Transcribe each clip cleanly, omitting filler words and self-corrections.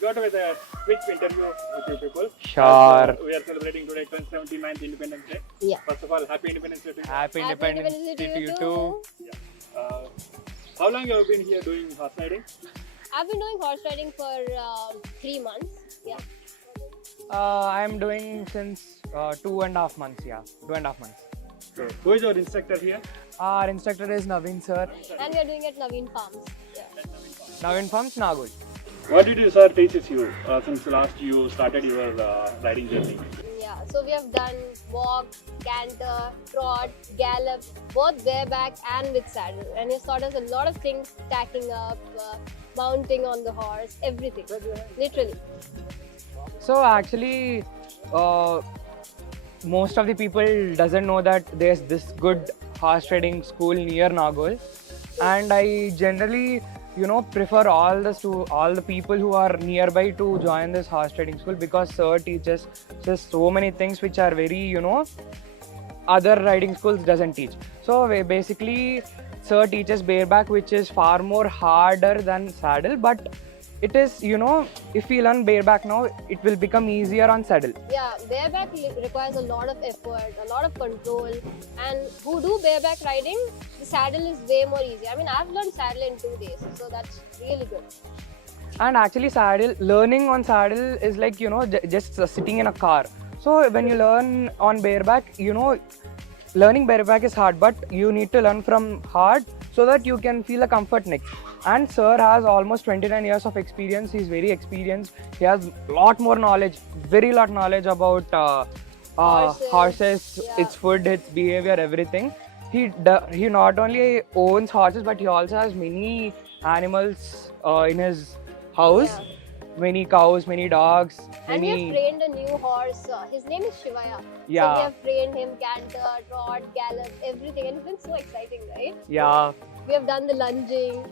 got with a quick interview with you people. Sure. We are celebrating today 79th Independence Day. Yeah. First of all, happy Independence Day to you. Happy Independence Day to you too. Yeah. How long have you been here doing horse riding? I've been doing horse riding for 3 months. Yeah. I'm doing since 2.5 months. Yeah, 2.5 months. So, who is your instructor here? Our instructor is Naveen sir. And we are doing it Naveen Farms. Yeah. Naveen from Nagul. What did you sir teaches you since last you started your riding journey? Yeah. So we have done walk, canter, trot, gallop, both bareback and with saddle. And he's taught us a lot of things, tacking up, mounting on the horse, everything. Literally. So actually, most of the people doesn't know that there's this good horse riding school near Nagul, and I generally prefer all the people who are nearby to join this horse riding school because sir teaches just so many things which are very other riding schools doesn't teach. So basically sir teaches bareback, which is far more harder than saddle, but it is if we learn bareback now, it will become easier on saddle. Yeah, bareback requires a lot of effort, a lot of control, and who do bareback riding, the saddle is way more easy. I mean, I've learned saddle in 2 days, so that's really good. And actually learning on saddle is like just sitting in a car. So when you learn on bareback, learning bareback is hard, but you need to learn from hard so that you can feel the comfort next. And sir has almost 29 years of experience. He's very experienced. He has lot more knowledge, very lot knowledge about horses, yeah. its food, its behavior, everything. He not only owns horses, but he also has many animals in his house. Yeah. Many cows, many dogs, And we many. have trained a new horse. His name is Shivaya. Yeah. So we have trained him canter, trot, gallop, everything. And it's been so exciting, right? Yeah. We have done the lunging,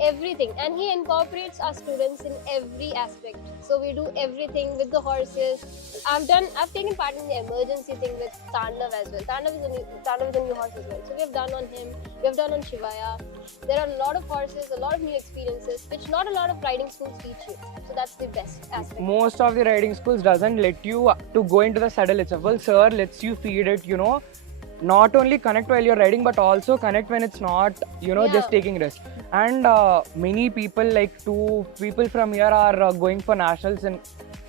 everything. And he incorporates our students in every aspect. So we do everything with the horses. I've taken part in the emergency thing with Tandav as well. Tandav is a new horse as well. So we have done on him. We have done on Shivaya. There are a lot of horses, a lot of new experiences, which not a lot of riding schools teach you. So that's the best aspect. Most of the riding schools doesn't let you to go into the saddle itself. Well, sir lets you feed it, not only connect while you're riding, but also connect when it's not, Yeah. just taking rest. And many people, like 2 people from here, are going for nationals in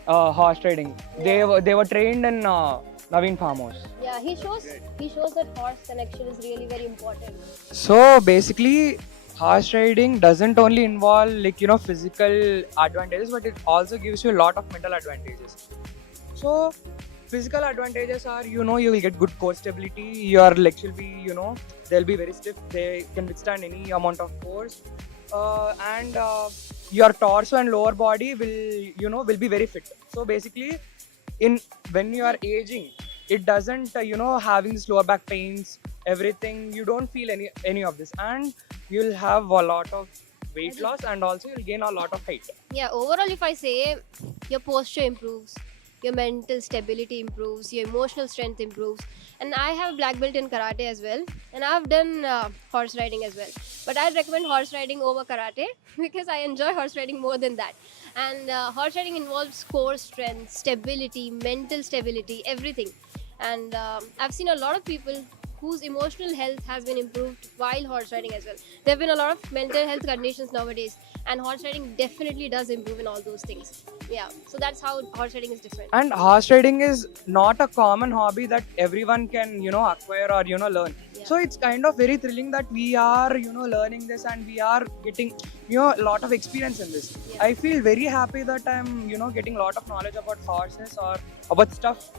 horse riding. Yeah. They were trained in Naveen Farmhouse. Yeah, he shows that horse connection is really very important. So basically, horse riding doesn't only involve physical advantages, but it also gives you a lot of mental advantages. So physical advantages are you will get good core stability. Your legs will be they'll be very stiff. They can withstand any amount of force, and your torso and lower body will be very fit. So basically, when you are aging, it doesn't having this lower back pains, everything, you don't feel any of this, and you'll have a lot of weight loss, and also you'll gain a lot of height. Yeah, overall, if I say, your posture improves, your mental stability improves, your emotional strength improves. And I have a black belt in karate as well, and I've done horse riding as well. But I recommend horse riding over karate because I enjoy horse riding more than that. And horse riding involves core strength, stability, mental stability, everything. And I've seen a lot of people whose emotional health has been improved while horse riding as well. There have been a lot of mental health conditions nowadays, and horse riding definitely does improve in all those things. Yeah, so that's how horse riding is different. And horse riding is not a common hobby that everyone can acquire or learn. Yeah. So it's kind of very thrilling that we are learning this, and we are getting a lot of experience in this. Yeah. I feel very happy that I'm getting a lot of knowledge about horses or about stuff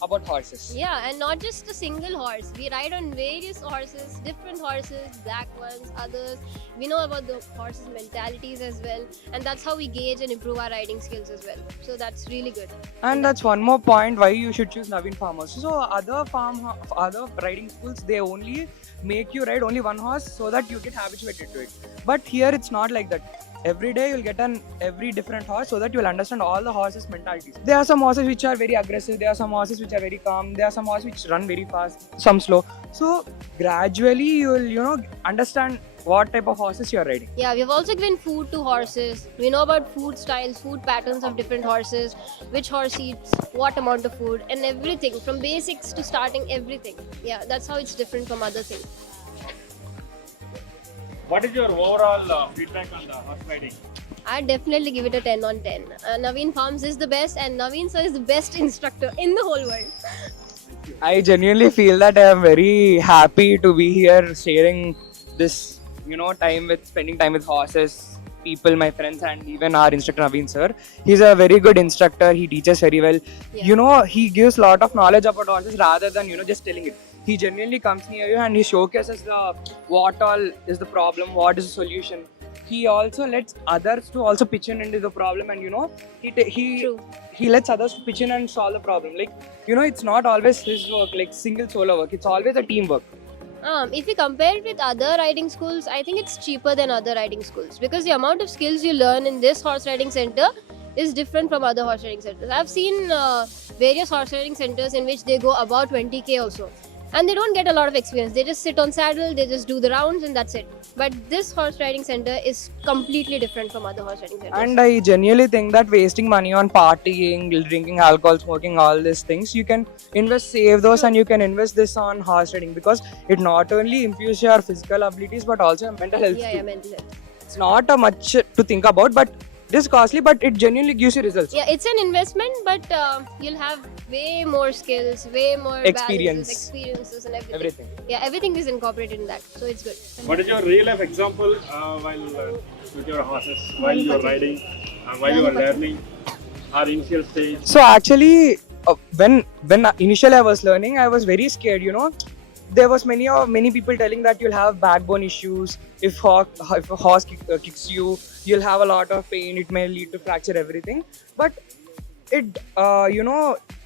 about horses. Yeah, and not just a single horse. We ride on various horses, different horses, black ones, others. We know about the horses' mentalities as well, and that's how we gauge and improve our riding skills as well. So that's really good. And that's one more point why you should choose Naveen Farmhouse. So other riding schools, they only make you ride only one horse so that you get habituated to it. But here it's not like that. Every day you'll get every different horse so that you'll understand all the horses' mentalities. There are some horses which are very aggressive, there are some horses which are very calm, there are some horses which run very fast, some slow. So gradually you'll understand what type of horses you are riding. Yeah, we've also given food to horses. We know about food styles, food patterns of different horses, which horse eats what amount of food, and everything from basics to starting everything. Yeah, that's how it's different from other things. What is your overall feedback on the horse riding? I definitely give it a 10 on 10. Naveen Farms is the best, and Naveen sir is the best instructor in the whole world. I genuinely feel that I am very happy to be here sharing this, spending time with horses, people, my friends, and even our instructor Naveen sir. He's a very good instructor. He teaches very well. Yeah. He gives a lot of knowledge about horses rather than just telling it. He genuinely comes near you and he showcases what all is the problem, what is the solution. He also lets others to also pitch in into the problem, and True. he lets others to pitch in and solve the problem. Like it's not always his work, like single solo work. It's always a teamwork. If you compare it with other riding schools, I think it's cheaper than other riding schools because the amount of skills you learn in this horse riding center is different from other horse riding centers. I've seen various horse riding centers in which they go about 20k also, and they don't get a lot of experience. They just sit on saddle, they just do the rounds, and that's it. But this horse riding center is completely different from other horse riding centers. And I genuinely think that wasting money on partying, drinking alcohol, smoking, all these things, you can save those, and you can invest this on horse riding because it not only improves your physical abilities but also your mental health Yeah, too. yeah, mental health. It's not much to think about, but it is costly, but it genuinely gives you results. Yeah, it's an investment, but you'll have way more skills, way more experiences, and everything. Yeah, everything is incorporated in that, so it's good. What is your real life example while with your horses, while you are riding, while you are learning, our initial stage? So actually, when initially I was learning, I was very scared. There was many people telling that you'll have backbone issues if a horse kicks you, you'll have a lot of pain. It may lead to fracture everything. But it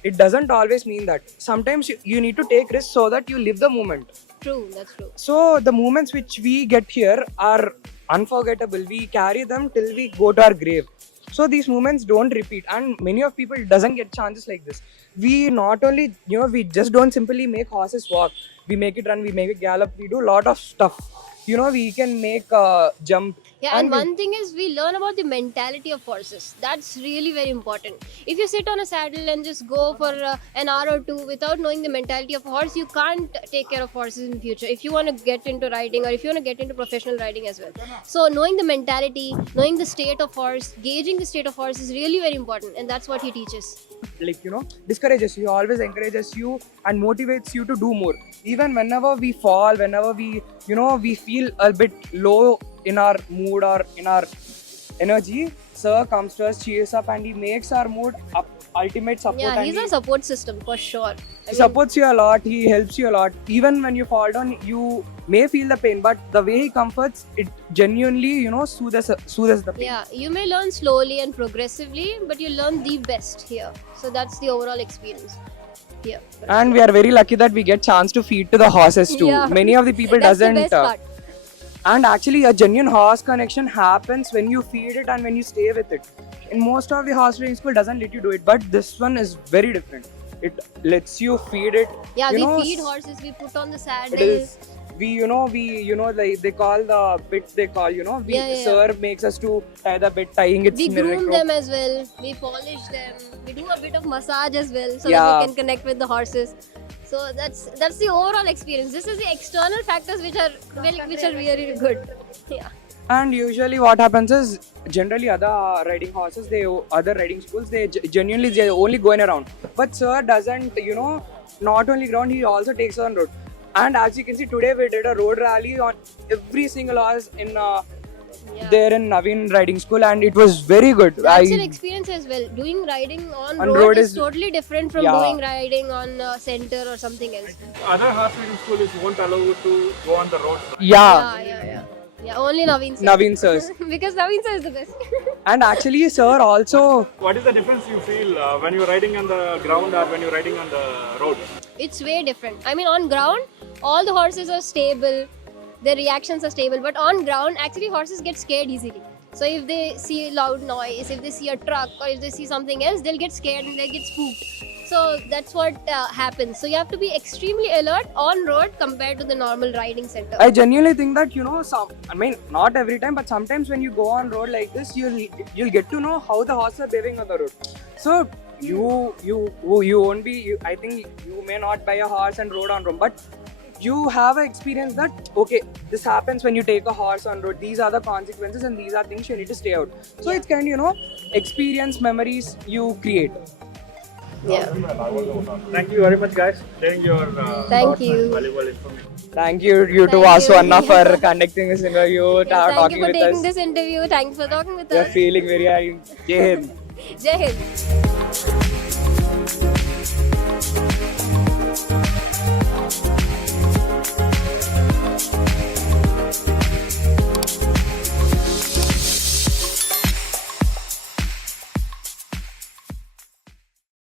it doesn't always mean that. Sometimes you need to take risks so that you live the moment. True, that's true. So the moments which we get here are unforgettable. We carry them till we go to our grave. So these moments don't repeat, and many of people doesn't get chances like this. We not only we just don't simply make horses walk. We make it run, we make it gallop. We do a lot of stuff. We can make jump. Yeah, and one thing is we learn about the mentality of horses. That's really very important. If you sit on a saddle and just go for an hour or two without knowing the mentality of a horse, you can't take care of horses in future. If you want to get into riding or if you want to get into professional riding as well. So knowing the mentality, knowing the state of horse, gauging the state of horse is really very important, and that's what he teaches. Discourages you, always encourages you and motivates you to do more. Even whenever we fall, whenever we feel a bit low in our mood or in our energy, sir comes to us, cheers up, and he makes our mood up, ultimate support. Yeah, he's a support system for sure. He supports you a lot, he helps you a lot. Even when you fall down, you may feel the pain, but the way he comforts, it genuinely, soothes the pain. Yeah, you may learn slowly and progressively, but you learn the best here. So that's the overall experience. Yeah. And we are very lucky that we get chance to feed to the horses too. Yeah. Many of the people That's doesn't. the best part. And actually, a genuine horse connection happens when you feed it and when you stay with it. In most of the horse riding school doesn't let you do it, but this one is very different. It lets you feed it. Yeah, we feed horses, we put on the saddle. It is. Like they call the bit. They call sir makes us to tie the bit, tying it. We groom them as well. We polish them. We do a bit of massage as well, so that Yeah. we can connect with the horses. So that's the overall experience. This is the external factors which are really good. Yeah. And usually what happens is generally other riding horses, other riding schools, they genuinely they're only going around. But sir doesn't, not only ground, he also takes on road. And as you can see today, we did a road rally on every single horse in there in Naveen Riding School, and it was very good. That's an experience as well. Doing riding on road is totally different from doing riding on center or something else. Other horse riding schools won't allow you to go on the road. Yeah, only Naveen sir. Naveen sirs. Because Naveen sir is the best. And actually, sir also. What is the difference you feel when you're riding on the ground or when you're riding on the road? It's way different. I mean, on ground, all the horses are stable, their reactions are stable, but on ground, actually, horses get scared easily. So if they see loud noise, if they see a truck, or if they see something else, they'll get scared and they'll get spooked. So that's what happens. So you have to be extremely alert on road compared to the normal riding center. I genuinely think that I mean not every time, but sometimes when you go on road like this, you'll get to know how the horses are behaving on the road. So you won't be. I think you may not buy a horse and rode on road, but you have an experience that okay, this happens when you take a horse on road. These are the consequences, and these are things you need to stay out. So it's kind of experience, memories you create. Yeah. Thank you very much, guys, sharing your Thank thoughts you. and valuable information. Thank you to Thank Aswanna you. for conducting this interview, Thank talking you for with taking us. this interview. Thank you for talking with We are us. feeling very Jai Hind. Jai Hind.